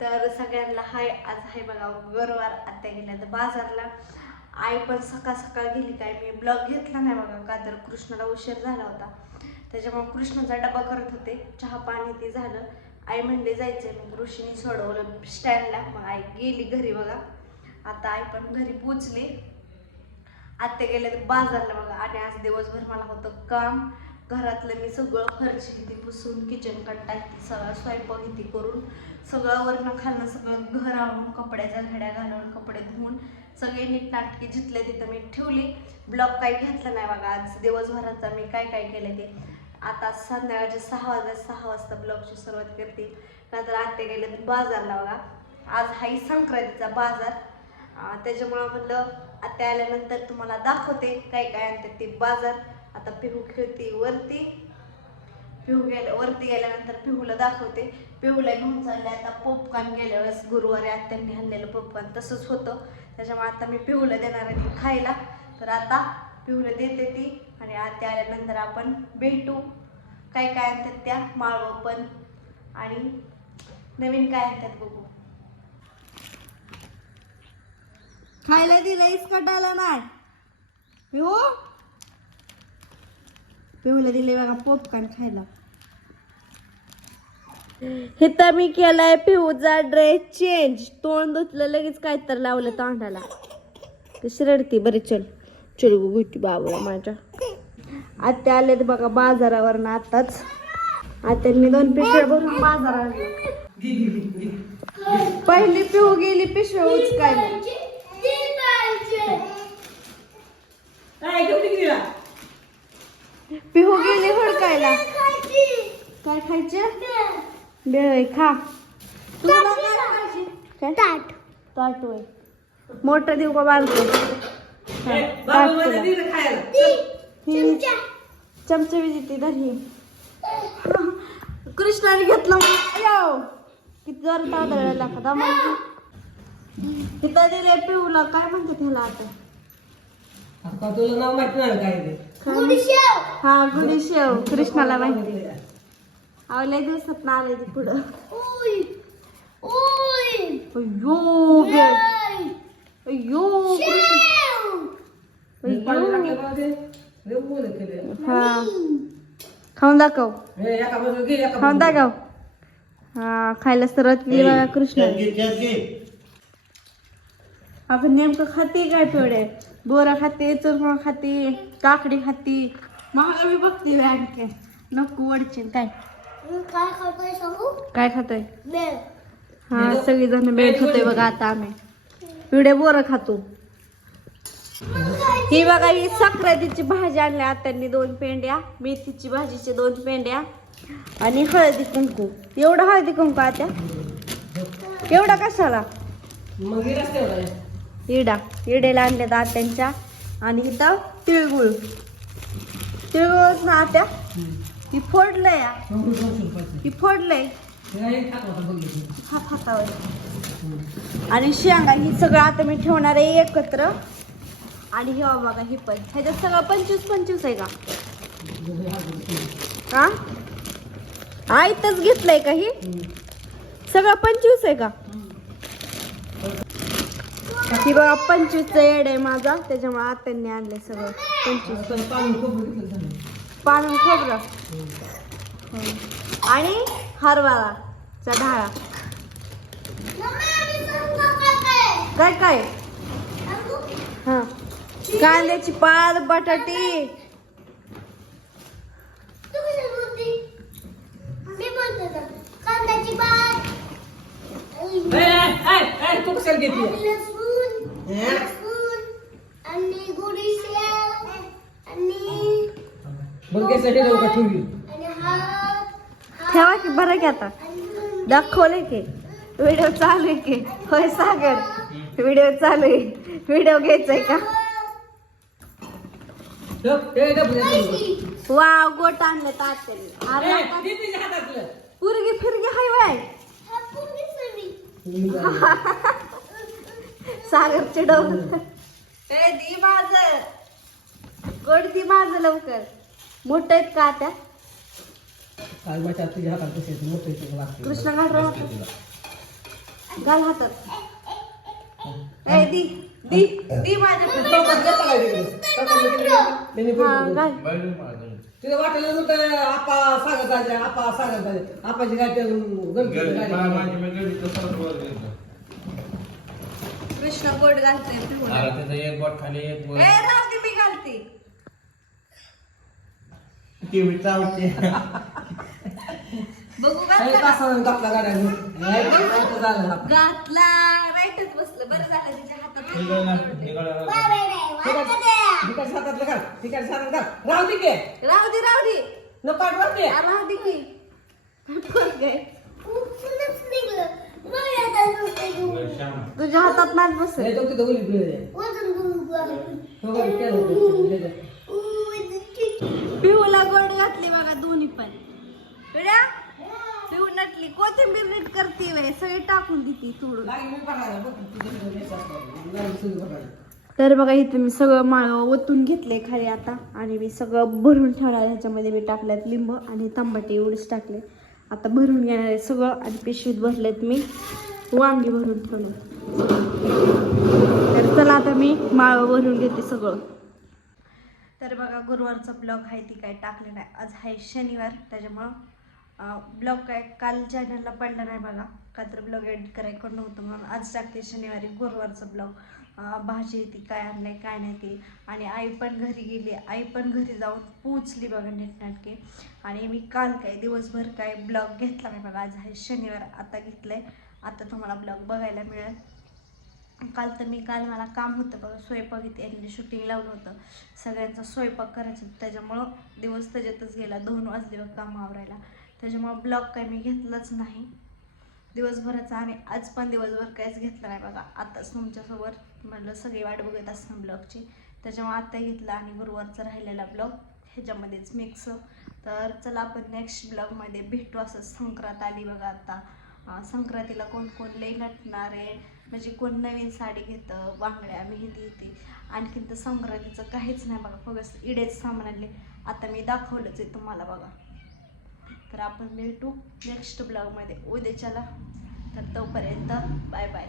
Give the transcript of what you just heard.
तर सगळ्यांना हाय आज हाय बघा गुरुवार आत्या गेल्या तर बाजारला. आई पण सकाळ सकाळ गेली काय? मी ब्लॉग घेतला नाही बघा का तर कृष्णाला उशीर झाला होता. त्याच्यामुळे कृष्णाचा डबा करत होते चहा पाणी ते झालं. आई म्हणले जायचंय. मग ऋषीने सोडवलं स्टँडला. मग आई गेली घरी बघा. आता आई पण घरी पोचली आत्या गेले तर बाजारला बघा. आणि आज दिवसभर मला होतं काम. घरातलं मी सगळं फरशी किती पुसून किचन कट्टा किती सगळा स्वयंपाक किती करून सगळं वरनं खालनं सगळं घर आणून कपड्याच्या घड्या घालून कपडे धुवून सगळे नीटनाटके जिथले तिथं मी ठेवली. ब्लॉग काही घेतला नाही बघा आज दिवसभराचा मी काय काय केलं ते. आता संध्याकाळचे सहा वाजता सहा वाजता ब्लॉगची सुरुवात करते. नंतर आत्या गेले बाजारला बघा. आज हाही संक्रांतीचा बाजार. त्याच्यामुळं म्हटलं आत्या आल्यानंतर तुम्हाला दाखवते काय काय आणतात ते बाजार. आता पिहू खेळते वरती. पिहू गेल्या वरती गेल्यानंतर पिहूला दाखवते. पिहूला घेऊन चालले आता पोपकॉर्न गेल्या वेळेस गुरुवारी आत्यांनी आणलेलं पोपकॉर्न तसंच होतं. त्याच्यामुळे आता मी पिहूला देणार आहे ती खायला. तर आता पिहूला देते ती आणि आत्या आल्यानंतर आपण भेटू. काय काय आणतात त्या? माळव पण आणि नवीन काय आणतात बघू. खायला दिलं कटायला नाही. हो पिहूला दिले बघा पोपकॉर्न खायला हिथं मी केलाय पिहूचा ड्रेस चेंज तोंड धुतलं लगेच काय तर लावलं तोंडाला कशी रडती बरे चल चल गुटी बाबा माझ्या आत्या आले बघा बाजारावर ना आताच आत्यांनी दोन पिशव्या भरून बाजार आणले पहिली पिहू गेली पिशव्या उचकायला काय घेऊन गेला पिहू गेली हुडकायला. काय खायचे? बेळ खा. तुला काय खायचे? काय? ताट. ताट होय. मोठं देऊ का ही चमचे. देते धरी. कृष्णाने घेतला किती जर तादळला का दमाने तिथं दिले पिऊला काय म्हणतात ह्याला आता? तुला नाव माहिती नाही काय? हा गुढी शेव कृष्णाला माहिती. आवल्या दिवसात ना आले ते पुढं अय्यो गे. अय्यो कृष्ण. अय्यो. हा. खाऊन दाखव. खाऊन दाखव. हा खायला सुरुवात केली बघा कृष्ण. आपण नेमकं खाते काय थोडे बोरा खाते चुरमा खाते काकडी खाते. महागा मी बघते आणखी नको वडचे काय? काय खातोय सांगू? काय खातोय? बेल. हा सगळी जण बेड खातोय बघा आता आम्ही. पिवडे बोरं खातो. ही बघा ही सक्रातीची भाजी आणल्या आत्यांनी दोन पेंड्या मेथीची भाजीचे दोन पेंड्या आणि हळदी कुंकू. एवढं हळदी कुंकू आत्या एवढा कशाला? मग रस्त्यावर आहे. इडा. इडेला आणले आत्यांच्या. आणि इथं तिळगुळ. तिळगुळच ना आत्या ही फोडलंय. या ही फोडलंय. हा हातावर. आणि शेंगा ही सगळं आता मी ठेवणार आहे एकत्र. आणि हे बघा ही पण. ह्याच्यात सगळं पंचवीस पंचवीस आहे का? हा? आयतच घेतलंय का ही? सगळं पंचवीस आहे का? ही बघा पंचवीसचा येड आहे माझा. त्याच्यामुळे आत्यांनी आणले सगळं. पंचवीस पाणी खोबरं. हो. आणि हरभराचा ढाळा. काय काय? हा. कांद्याची पात बटाटी. कांद्याची बात तू कशाला घेतली लसूण हे? लसूण आणि गुडी शेव आणि का ठेवली. ठेवा की बरं की आता. दाखवले की. व्हिडिओ चालू आहे की. होय सागर. व्हिडिओ चालू आहे. व्हिडिओ घ्यायचाय का? ठेव, ए, डबल येतो. वा गोट आणलं तात्याने अरे ते. पुरगी फिरगी हाय वाय. हा. सागरचे ए दी माझ. गोड दी माझ लवकर. मोठ आहेत का त्या काल माझ्या तुझ्या हातात कशी येते, मोठं येते, लागतं. कृष्ण घाट घाल हातात. ए दी दी दी माझ्या काय हा. घाल. तिथे वाटलं होतं आपा सांगत आले आपा सांगत आले आपाची गाडी गणपती गाडी कृष्ण गोड घालते पिहूला. एक बोट खाली एक ए राहू दे मी घालते टीव्ही चावते बघू घातला गाड्या झालं. घातला राईटच बसलं बरं झालं तिच्या हातात हातातलं घाल, तिकडच्या हातात घाल. राहू दे दे दे दे की. तुझ्या हातात नाच बसेल नाही, तो तिथं पिहूला गोड घातली बघा दोन्ही पण. पिढ्या पिहू नटली. कोथिंबीर नीट करते वे सगळी टाकून देते तोडून. तर बघा इथे मी सगळं माळ ओतून घेतले खाली आता. आणि मी सगळं भरून ठेवणार. ह्याच्यामध्ये मी टाकल्यात लिंब आणि तांबाटे एवढेच टाकले. आता भरून घेणार आहे सगळं आणि पिशवीत भरलेत मी. वांगी भरून ठेवले तर चला आता मी माळ भरून घेते सगळं. तर बघा गुरुवारचा ब्लॉग आहे ती काय टाकले नाही. आज आहे शनिवार त्याच्यामुळं ब्लॉग काय काल चॅनलला पडला नाही बघा. का तर ब्लॉग एडिट करायचं नव्हतं म्हणून आज टाकते शनिवारी गुरुवारचा ब्लॉग. भाजी ती काय आणलंय काय नाही ते. आणि आई पण घरी गेली. आई पण घरी जाऊन पोचली बघा नीटनाटकी. आणि मी काल काय दिवसभर काय ब्लॉग घेतला नाही बघा. आज आहे शनिवार आता घेतलंय. आता तुम्हाला ब्लॉग बघायला मिळेल. काल तर मी काल मला काम होतं बघा स्वयंपाक इथे यांनी शूटिंग लावलं होतं. सगळ्यांचा स्वयंपाक करायचं त्याच्यामुळं दिवस त्याच्यातच गेला. दोन वाजले बघ काम आवरायला. त्याच्यामुळं ब्लॉग काय मी घेतलंच नाही. दिवसभराचा आणि आज पण दिवसभर काहीच घेतलं नाही बघा. आताच तुमच्यासोबत म्हटलं सगळी वाट बघत असणार ब्लॉगची त्याच्यामुळे आत्ता घेतला आणि गुरुवारचा राहिलेला ब्लॉग ह्याच्यामध्येच मिक्स तर चला आपण नेक्स्ट ब्लॉगमध्ये भेटू असं संक्रांत आली बघा आता. संक्रांतीला कोण कोण लई नटणार आहे म्हणजे कोण नवीन साडी घेतं बांगड्या मेहंदी येते आणखीन तर संक्रांतीचं काहीच नाही बघा फक्त इडेच सामान आणले. आता मी दाखवलंच आहे तुम्हाला बघा. तर आपण भेटू नेक्स्ट ब्लॉगमध्ये उद्याच्याला. तर तोपर्यंत बाय बाय